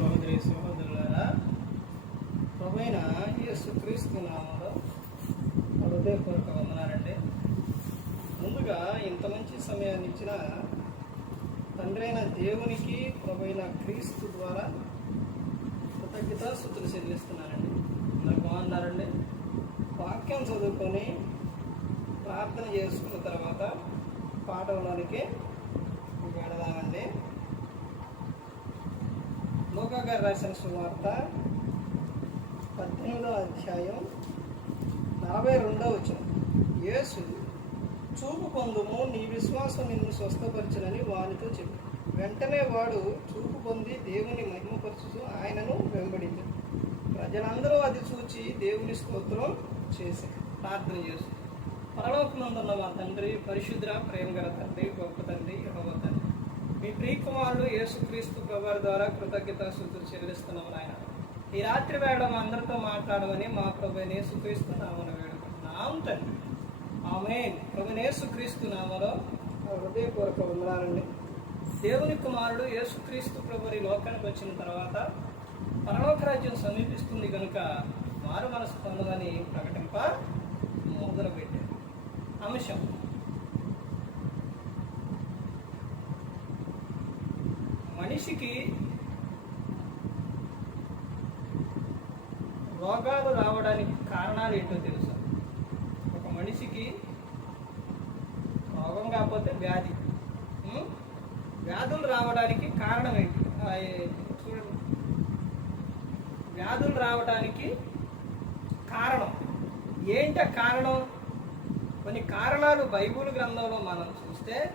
సహోదరి సోదరులారా ప్రభుైన యేసుక్రీస్తు నామంలో హృదయపూర్వక వందనాలండి. ముందుగా ఇంత మంచి సమయాన్ని ఇచ్చిన తండ్రైన దేవునికి ప్రభుైన క్రీస్తు ద్వారా కృతజ్ఞత స్థుతులు చెల్లిస్తున్నానండి. అందరు బాగున్నారండి? వాక్యం చదువుకొని ప్రార్థన చేసుకున్న తర్వాత పాఠంలోనికి వెళదామండి లోకా గారు రాసిన సువార్త పద్దెనిమిదో అధ్యాయం నలభై రెండో వచ్చిన యేసు చూపు పొందుము నీ విశ్వాసం నిన్ను స్వస్థపరచునని వానితో చెప్పి. వెంటనే వాడు చూపు పొంది దేవుని మహిమపరచుతూ ఆయనను వెంబడింది ప్రజలందరూ అది చూచి దేవుని స్తోత్రం చేసి ప్రార్థన చేసి పరలోకముందున్న మా తండ్రి పరిశుద్ర ప్రేమ గల తండ్రి గొప్ప తండ్రి యువ తండ్రి. మీ ప్రియకుమారుడు యేసుక్రీస్తు ప్రభువారి ద్వారా కృతజ్ఞత శుద్ధులు చెల్లిస్తున్నాం ఆయన ఈ రాత్రి వేళ అందరితో మాట్లాడమని మా ప్రభు యేసుక్రీస్తు నామను వేడుకుంటున్నాం తండ్రి. ఆమె ప్రభు యేసుక్రీస్తు నామలో హృదయపూర్వక వందనాలండి. దేవుని కుమారుడు యేసుక్రీస్తు ప్రభు ఈ లోకానికి వచ్చిన తర్వాత పరలోక రాజ్యం సమీపిస్తుంది కనుక మారు మనసు పొందమని ప్రకటింప మొదలుపెట్టారు. అంశం. మనిషికి రోగాలు రావడానికి కారణాలు ఏంటో తెలుసా? ఒక మనిషికి రోగం కాకపోతే వ్యాధి. వ్యాధులు రావడానికి కారణం ఏంటి? చూడండి. వ్యాధులు రావడానికి కారణం. ఏంటి కారణం? కొన్ని కారణాలు బైబుల్ గ్రంథంలో మనం చూస్తే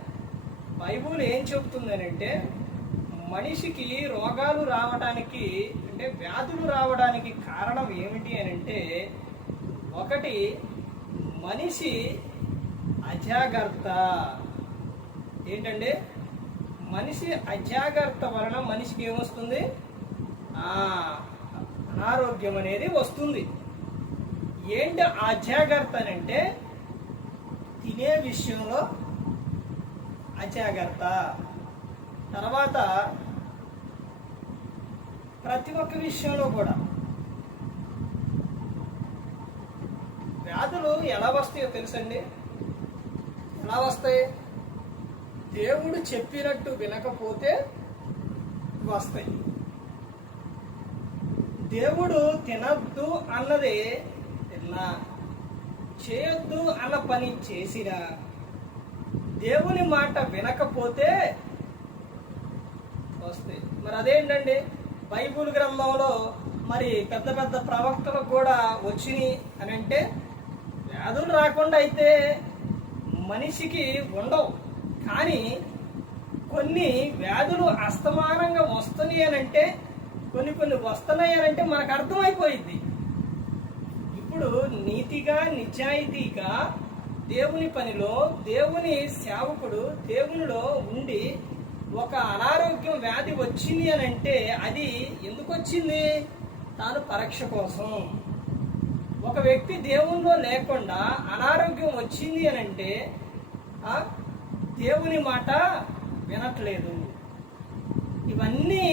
బైబుల్ ఏం చెబుతుందనంటే మనిషికి రోగాలు రావడానికి అంటే వ్యాధులు రావడానికి కారణం ఏమిటి అని అంటే ఒకటి మనిషి అజాగ్రత్త. ఏంటంటే మనిషి అజాగ్రత్త వలన మనిషికి ఏమొస్తుంది? అనారోగ్యం అనేది వస్తుంది. ఏంటి అజాగ్రత్త అని అంటే తినే విషయంలో అజాగ్రత్త. తర్వాత ప్రతి ఒక్క విషయంలో కూడా వ్యాధులు ఎలా వస్తాయో తెలుసండి? ఎలా వస్తాయి? దేవుడు చెప్పినట్టు వినకపోతే వస్తాయి. దేవుడు తినద్దు అన్నది తిన్నా చేయొద్దు అన్న పని చేసినా దేవుని మాట వినకపోతే వస్తాయి. మరి అదేంటండి? బైబుల్ గ్రంథంలో మరి పెద్ద పెద్ద ప్రవక్తలు కూడా వచ్చినాయి అని అంటే వ్యాధులు రాకుండా అయితే మనిషికి ఉండవు. కానీ కొన్ని వ్యాధులు అస్తమానంగా వస్తున్నాయి అని అంటే కొన్ని కొన్ని వస్తున్నాయి అని అంటే మనకు అర్థమైపోయింది ఇప్పుడు నీతిగా నిజాయితీగా దేవుని పనిలో దేవుని సేవకుడు దేవునిలో ఉండి ఒక అనారోగ్యం వ్యాధి వచ్చింది అని అంటే అది ఎందుకు వచ్చింది? తాను పరీక్ష కోసం. ఒక వ్యక్తి దేవునిలో లేకుండా అనారోగ్యం వచ్చింది అని అంటే ఆ, దేవుని మాట వినట్లేదు. ఇవన్నీ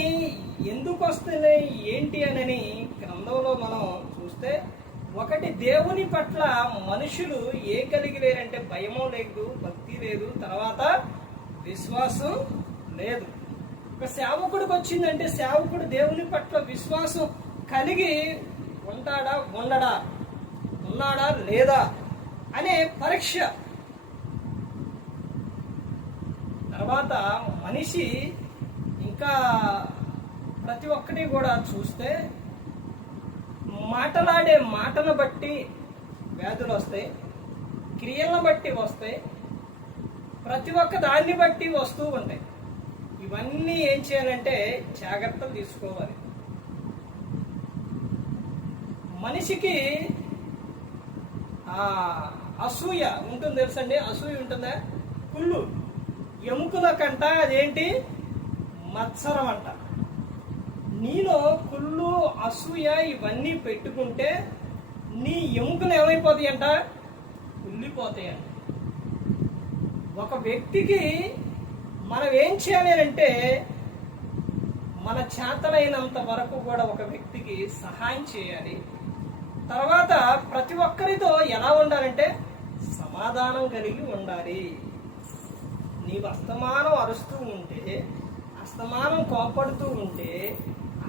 ఎందుకు వస్తున్నాయి? ఏంటి అనని గ్రంథంలో మనం చూస్తే ఒకటి దేవుని పట్ల మనుషులు ఏం కలిగి లేరంటే భయమో లేదు భక్తి లేదు తర్వాత విశ్వాసం లేదు. ఒక సేవకుడికి వచ్చిందంటే సేవకుడు దేవుని పట్ల విశ్వాసం కలిగి ఉంటాడా ఉండడా? ఉన్నాడా లేదా? అనే పరీక్ష. తర్వాత మనిషి ఇంకా ప్రతి ఒక్కటి కూడా చూస్తే మాటలాడే మాటను బట్టి వ్యాధులు వస్తాయి క్రియలను బట్టి వస్తాయి ప్రతి ఒక్క దాన్ని బట్టి వస్తూ ఉంటాయి. ఇవన్నీ ఏం చేయాలంటే జాగ్రత్తలు తీసుకోవాలి. మనిషికి ఆ అసూయ ఉంటుంది తెలుసండి? అసూయ ఉంటుందా? కుళ్ళు. ఎముకల కంట అదేంటి? మత్సరం అంట. నీలో కుళ్ళు అసూయ ఇవన్నీ పెట్టుకుంటే నీ ఎముకలు ఏమైపోతాయంట? అంట కుళ్ళిపోతాయంట. ఒక వ్యక్తికి మనం ఏం చేయాలి అంటే మన చేతనైనంత వరకు కూడా ఒక వ్యక్తికి సహాయం చేయాలి. తర్వాత ప్రతి ఒక్కరితో ఎలా ఉండాలంటే సమాధానం కలిగి ఉండాలి. నీవు అస్తమానం అరుస్తూ ఉంటే అస్తమానం కోపడుతూ ఉంటే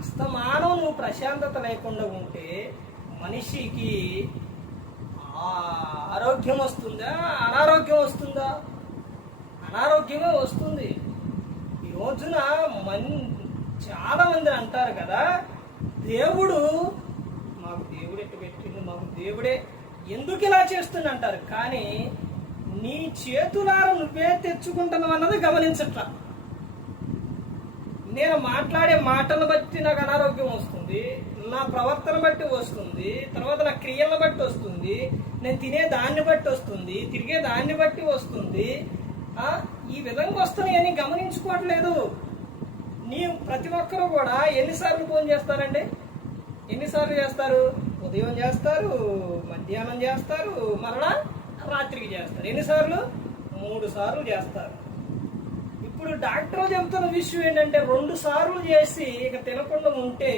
అస్తమానం నువ్వు ప్రశాంతత లేకుండా ఉంటే మనిషికి ఆరోగ్యం వస్తుందా అనారోగ్యం వస్తుందా? అనారోగ్యమే వస్తుంది. ఈ రోజున మన్ చాలా మంది అంటారు కదా దేవుడు మాకు దేవుడు ఎట్టు పెట్టింది మాకు దేవుడే ఎందుకు ఇలా చేస్తుంది అంటారు. కానీ నీ చేతులార నువ్వే తెచ్చుకుంటున్నావు అన్నది గమనించట్లా. నేను మాట్లాడే మాటలు బట్టి నాకు అనారోగ్యం వస్తుంది నా ప్రవర్తన బట్టి వస్తుంది తర్వాత నా క్రియలను బట్టి వస్తుంది నేను తినే దాన్ని బట్టి వస్తుంది తిరిగే దాన్ని బట్టి వస్తుంది ఈ విధంగా వస్తున్నాయని గమనించుకోవట్లేదు. నీ ప్రతి ఒక్కరూ కూడా ఎన్నిసార్లు ఫోన్ చేస్తారండి? ఎన్నిసార్లు చేస్తారు? ఉదయం చేస్తారు మధ్యాహ్నం చేస్తారు మరలా రాత్రికి చేస్తారు. ఎన్నిసార్లు? మూడు సార్లు చేస్తారు. ఇప్పుడు డాక్టర్ చెబుతున్న విషయం ఏంటంటే రెండు సార్లు చేసి ఇక తినకుండా ఉంటే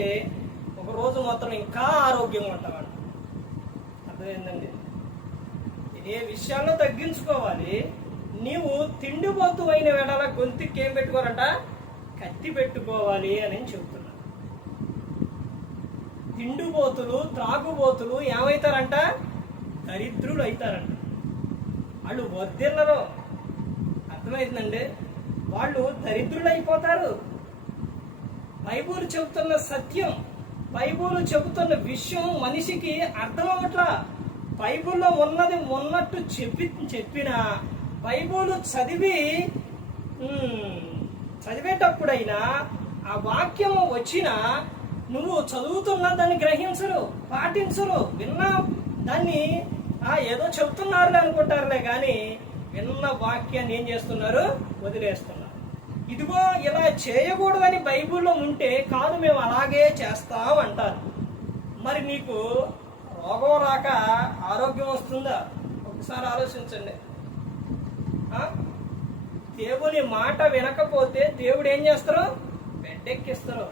ఒక రోజు మాత్రం ఇంకా ఆరోగ్యంగా ఉంటామంట అర్థమైందండి? ఏ విషయాల్లో తగ్గించుకోవాలి. నీవు తిండిపోతు అయిన వేళ గొంతుకి ఏం పెట్టుకోరంట? కత్తి పెట్టుకోవాలి అని చెబుతున్నా. తిండిపోతులు త్రాగుబోతులు ఏమవుతారంట దరిద్రులు అవుతారంట వాళ్ళు వద్దిల్లరు. అర్థమవుతుందండి వాళ్ళు దరిద్రులు అయిపోతారు బైబుల్ చెబుతున్న సత్యం బైబుల్ చెబుతున్న విషయం మనిషికి అర్థం అవట్లా బైబుల్లో ఉన్నది ఉన్నట్టు చెప్పి చెప్పినా బైబుల్ చదివి చదివేటప్పుడైనా ఆ వాక్యం వచ్చిన నువ్వు చదువుతున్న దాన్ని గ్రహించరు పాటించరు విన్నా దాన్ని ఆ ఏదో చెబుతున్నారు అనుకుంటారులే కానీ విన్న వాక్యాన్ని ఏం చేస్తున్నారు? వదిలేస్తున్నారు. ఇదిగో ఇలా చేయకూడదని బైబిల్లో ఉంటే కాదు మేము అలాగే చేస్తాం అంటారు. మరి నీకు రోగం రాక ఆరోగ్యం వస్తుందా? ఒకసారి ఆలోచించండి. దేవుని మాట వినకపోతే దేవుడు ఏం చేస్తారు? బెడ్డెక్కిస్తారు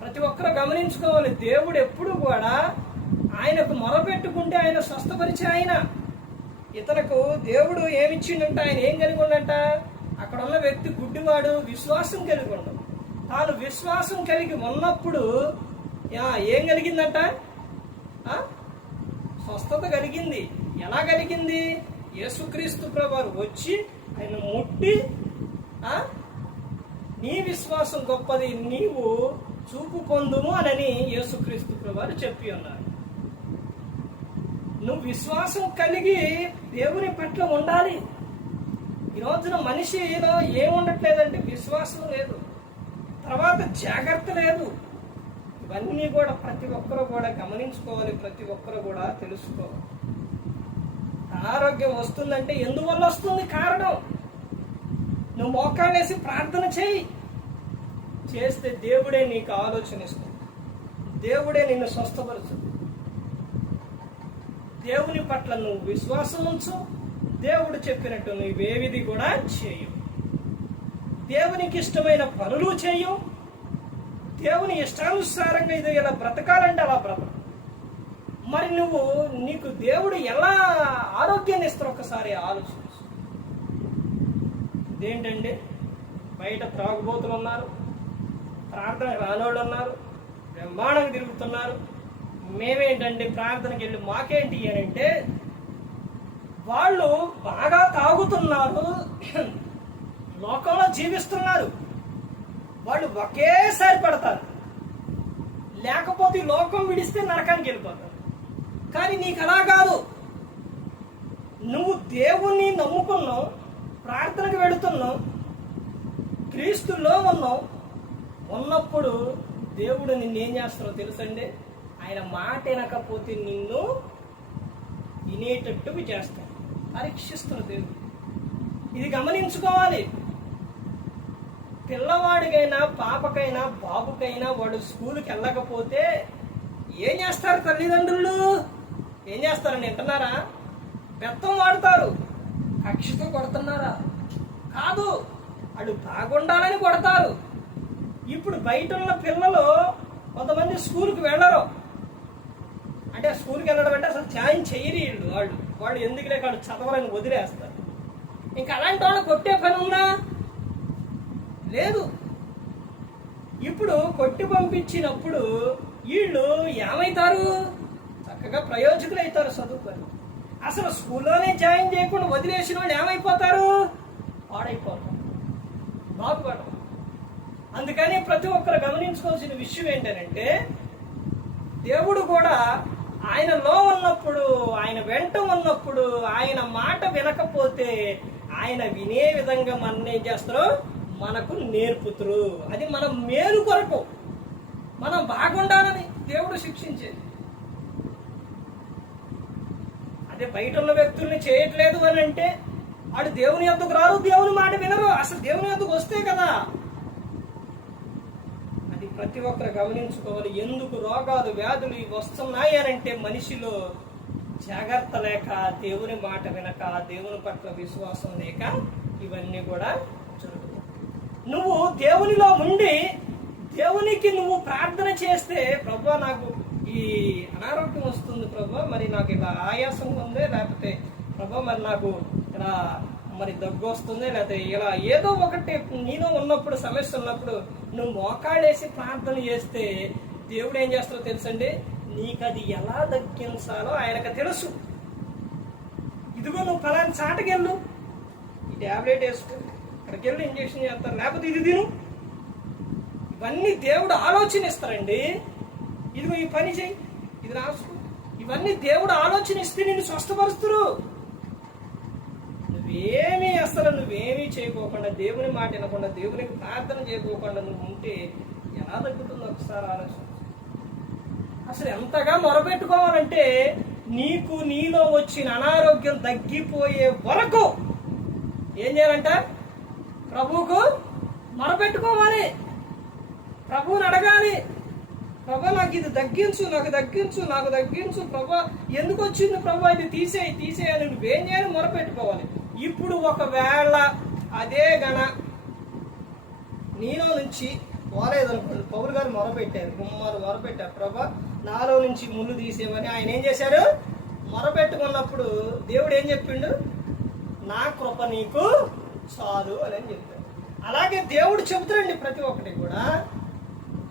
ప్రతి ఒక్కరు గమనించుకోవాలి. దేవుడు ఎప్పుడు కూడా ఆయనకు మొరపెట్టుకుంటే ఆయన స్వస్థపరిచే ఆయన. ఇతనికి దేవుడు ఏమిచ్చిండంట? ఆయన ఏం కలిగి ఉండంట? అక్కడ ఉన్న వ్యక్తి గుడ్డివాడు విశ్వాసం కలిగి ఉండడు తాను విశ్వాసం కలిగి ఉన్నప్పుడు ఏం కలిగిందంట? ఆ? స్వస్థత కలిగింది. ఎలా కలిగింది? యేసుక్రీస్తు ప్రభువారు వచ్చి ఆయన ముట్టి ఆ? నీ విశ్వాసం గొప్పది నీవు చూపు పొందుము అని యేసుక్రీస్తు ప్రభువారు చెప్పి ఉన్నారు. నువ్వు విశ్వాసం కలిగి దేవుని పట్ల ఉండాలి. ఈ రోజున ఏదో ఏముండట్లేదంటే విశ్వాసం లేదు. తర్వాత జాగ్రత్త లేదు. ఇవన్నీ కూడా ప్రతి ఒక్కరు కూడా గమనించుకోవాలి ప్రతి ఒక్కరు కూడా తెలుసుకోవాలి. అనారోగ్యం వస్తుందంటే ఎందువల్ల వస్తుంది కారణం? నువ్వు మోకాళ్ళేసి ప్రార్థన చేయి. చేస్తే దేవుడే నీకు ఆలోచన ఇస్తుంది. దేవుడే నిన్ను స్వస్థపరచు. దేవుని పట్ల నువ్వు విశ్వాసం ఉంచు. దేవుడు చెప్పినట్టు నువ్వేవిది కూడా చేయు. దేవునికి ఇష్టమైన పనులు చేయు. దేవుని ఇష్టానుసారంగా ఇది ఇలా బ్రతకాలంటే అలా బ్రతక మరి నువ్వు నీకు దేవుడు ఎలా ఆరోగ్యాన్ని ఇస్తారు ఒకసారి ఆలోచించు. ఇదేంటండి? బయట త్రాగుబోతులు ఉన్నారు ప్రార్థన రానోళ్ళు ఉన్నారు బ్రహ్మాండంగా తిరుగుతున్నారు. మేమేంటంటే ప్రార్థనకి వెళ్ళి మాకేంటి అని అంటే వాళ్ళు బాగా తాగుతున్నారు లోకంలో జీవిస్తున్నారు. వాళ్ళు ఒకేసారి పడతారు. లేకపోతే లోకం విడిస్తే నరకానికి వెళ్ళిపోతారు. కానీ నీకు అలా కాదు. నువ్వు దేవుణ్ణి నమ్ముకున్నావు ప్రార్థనకు వెళుతున్నావు క్రీస్తులో ఉన్నావు. ఉన్నప్పుడు దేవుడు నిన్నేం చేస్తారో తెలుసండి? ఆయన మాట వినకపోతే నిన్ను వినేటట్టు చేస్తాడు పరీక్షిస్తున్న దేవుడు. ఇది గమనించుకోవాలి. పిల్లవాడికైనా పాపకైనా బాబుకైనా వాడు స్కూల్కి వెళ్ళకపోతే ఏం చేస్తారు తల్లిదండ్రులు? ఏం చేస్తారని వింటున్నారా బెత్తం వాడతారు. కక్షతో కొడుతున్నారా? కాదు వాళ్ళు బాగుండాలని కొడతారు. ఇప్పుడు బయట ఉన్న పిల్లలు కొంతమంది స్కూల్కి వెళ్ళరు. అంటే స్కూల్కి వెళ్ళడం అంటే అసలు జాయిన్ చేయరు వీళ్ళు వాళ్ళు. వాళ్ళు ఎందుకులే వాళ్ళు చదవరని వదిలేస్తారు. ఇంకా అలాంటి వాళ్ళు కొట్టే పని ఉందా? లేదు. ఇప్పుడు కొట్టి పంపించినప్పుడు వీళ్ళు ఏమవుతారు చక్కగా ప్రయోజకులు అవుతారు చదువుకొని. అసలు స్కూల్లోనే జాయిన్ చేయకుండా వదిలేసిన వాళ్ళు ఏమైపోతారు? పాడైపోతారు. బాగుపడరు. అందుకని ప్రతి ఒక్కరు గమనించుకోవాల్సిన విషయం ఏంటంటే దేవుడు కూడా ఆయనలో ఉన్నప్పుడు ఆయన వెంట ఉన్నప్పుడు ఆయన మాట వినకపోతే ఆయన వినే విధంగా మనం ఏం చేస్తారు? మనకు నేర్పుతురు. అది మన మేలు కొరకు. మనం బాగుండాలని దేవుడు శిక్షించేది. అదే బయట ఉన్న వ్యక్తుల్ని చేయట్లేదు అని అంటే వాడు దేవుని యొద్దకు రారు దేవుని మాట వినరు. అసలు దేవుని యొద్దకు వస్తే కదా. అది ప్రతి ఒక్కరు గమనించుకోవాలి. ఎందుకు రోగాలు వ్యాధులు ఇవి వస్తున్నాయి అని అంటే మనిషిలో జాగ్రత్త లేక దేవుని మాట వినక దేవుని పట్ల విశ్వాసం లేక ఇవన్నీ కూడా జరుగుతాయి. నువ్వు దేవునిలో ఉండి దేవునికి నువ్వు ప్రార్థన చేస్తే ప్రభు నాకు ఈ అనారోగ్యం వస్తుంది ప్రభా మరి నాకు ఇలా ఆయాసం ఉంది లేకపోతే ప్రభా మరి నాకు ఇలా మరి దగ్గు వస్తుంది లేకపోతే ఇలా ఏదో ఒకటి నేను ఉన్నప్పుడు సమస్య ఉన్నప్పుడు నువ్వు మోకాళ్ళేసి ప్రార్థన చేస్తే దేవుడు ఏం చేస్తారో తెలుసండి? నీకు అది ఎలా తగ్గించాలో ఆయనకు తెలుసు. ఇదిగో నువ్వు ఫలాని చాటకెళ్ళు ఈ ట్యాబ్లెట్ వేసుకో ఇక్కడికి వెళ్ళి ఇంజక్షన్ చేస్తారు లేకపోతే ఇది తిను. ఇవన్నీ దేవుడు ఆలోచన ఇస్తారండి. ఇదిగో ఈ పని చెయ్యి. ఇది రాసుకో. ఇవన్నీ దేవుడు ఆలోచన ఇస్తే నిన్ను స్వస్థపరుస్తురు. నువ్వేమీ అసలు నువ్వేమీ చేయకోకుండా దేవుని మాట వినకుండా దేవునికి ప్రార్థన చేయకోకుండా నువ్వు ఉంటే ఎలా తగ్గుతుందో ఒకసారి ఆలోచన. అసలు ఎంతగా మొరపెట్టుకోవాలంటే నీకు నీలో వచ్చిన అనారోగ్యం తగ్గిపోయే వరకు ఏం చేయాలంట? ప్రభువుకు మొరపెట్టుకోవాలి. ప్రభువుని అడగాలి. ప్రభా నాకు ఇది తగ్గించు నాకు తగ్గించు నాకు తగ్గించు. ప్రభా ఎందుకు వచ్చింది ప్రభా? ఇది తీసేయి తీసేయాలి నువ్వేం చేయాలి? మొరపెట్టుకోవాలి. ఇప్పుడు ఒకవేళ అదే గణ నీలో నుంచి పోలేదనుకోండి పౌరు గారు మొరపెట్టారు గుమ్మారు మొరపెట్టారు. ప్రభా నాలో నుంచి ముళ్ళు తీసేయమని ఆయన ఏం చేశారు? మొరపెట్టుకున్నప్పుడు దేవుడు ఏం చెప్పిండు? నా కృప నీకు చాలు అని అని చెప్పాడు. అలాగే దేవుడు చెబుతాడండి ప్రతి ఒక్కటి కూడా.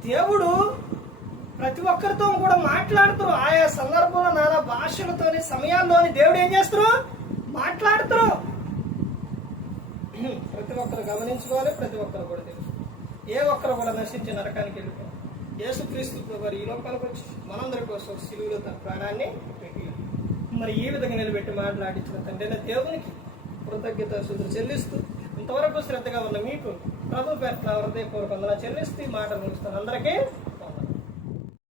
దేవుడు ప్రతి ఒక్కరితో కూడా మాట్లాడుతారు. ఆయా సందర్భంలో నానా భాషలతోని సమయాల్లోని దేవుడు ఏం చేస్తారు? మాట్లాడుతారు. ప్రతి ఒక్కరు గమనించుకోవాలి ప్రతి ఒక్కరు కూడా తెలుసు ఏ ఒక్కరు కూడా నశించి నరకానికి వెళ్ళిపోవాలి యేసుక్రీస్తు వారు ఈ లోకానికి వచ్చి మనందరి కోసం సిలువులో తన ప్రాణాన్ని మరి ఈ విధంగా నిలబెట్టి మాట్లాడించిన తండ్రి దేవునికి కృతజ్ఞత శుద్ధి చెల్లిస్తూ ఇంతవరకు శ్రద్ధగా ఉన్న మీకు ప్రభు పేట హృదయపూర్వక చెల్లిస్తూ ఈ మాటలు ముగిస్తాను అందరికీ